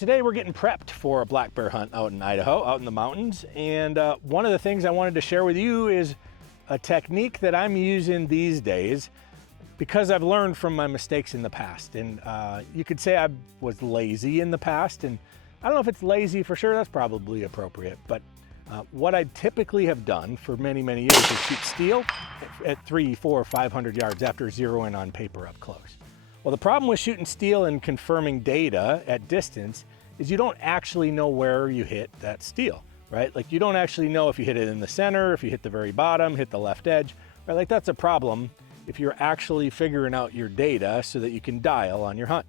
Today we're getting prepped for a black bear hunt out in Idaho, out in the mountains. And one of the things I wanted to share with you is a technique that I'm using these days because I've learned from my mistakes in the past. And you could say I was lazy in the past, and I don't know if it's lazy for sure, that's probably appropriate. But what I typically have done for many, many years is shoot steel at 300, 400, 500 yards after zeroing on paper up close. Well, the problem with shooting steel and confirming data at distance is you don't actually know where you hit that steel, right? Like you don't actually know if you hit it in the center, if you hit the very bottom, hit the left edge, right? Like that's a problem if you're actually figuring out your data so that you can dial on your hunt.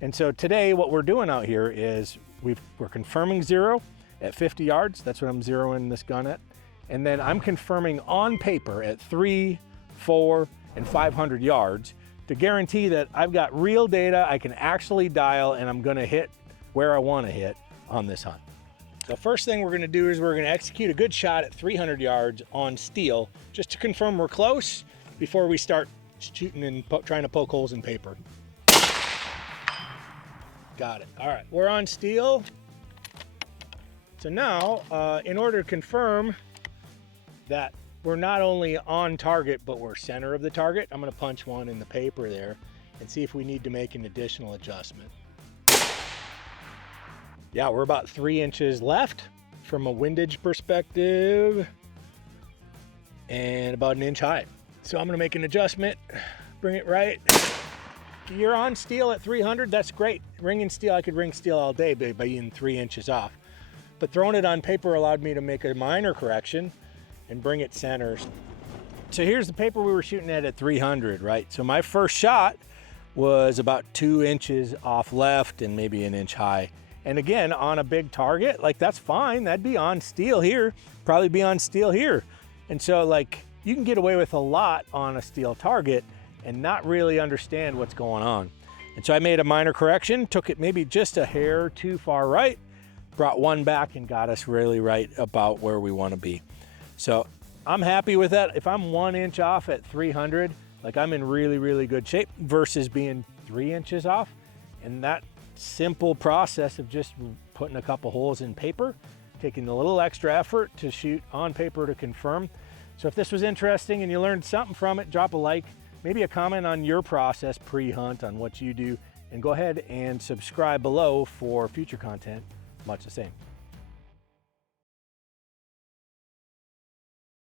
And so today what we're doing out here is we're confirming zero at 50 yards. That's what I'm zeroing this gun at. And then I'm confirming on paper at 300, 400, and 500 yards to guarantee that I've got real data I can actually dial and I'm gonna hit where I wanna hit on this hunt. The first thing we're gonna do is we're gonna execute a good shot at 300 yards on steel just to confirm we're close before we start shooting and trying to poke holes in paper. Got it. All right, we're on steel. So now, in order to confirm that we're not only on target, but we're center of the target, I'm gonna punch one in the paper there and see if we need to make an additional adjustment. Yeah, we're about 3 inches left from a windage perspective and about 1 inch high. So I'm gonna make an adjustment, bring it right. You're on steel at 300, that's great. Ringing steel, I could ring steel all day by being 3 inches off. But throwing it on paper allowed me to make a minor correction and bring it center. So here's the paper we were shooting at 300, right? So my first shot was about 2 inches off left and maybe 1 inch high. And again, on a big target, like that's fine. That'd be on steel here, probably be on steel here. And so like you can get away with a lot on a steel target and not really understand what's going on. And so I made a minor correction, took it maybe just a hair too far right, brought one back and got us really right about where we want to be. So I'm happy with that. If I'm 1 inch off at 300, like I'm in really, really good shape versus being 3 inches off. And that simple process of just putting a couple holes in paper, taking a little extra effort to shoot on paper to confirm. So if this was interesting and you learned something from it, drop a like, maybe a comment on your process pre-hunt on what you do, and go ahead and subscribe below for future content much the same.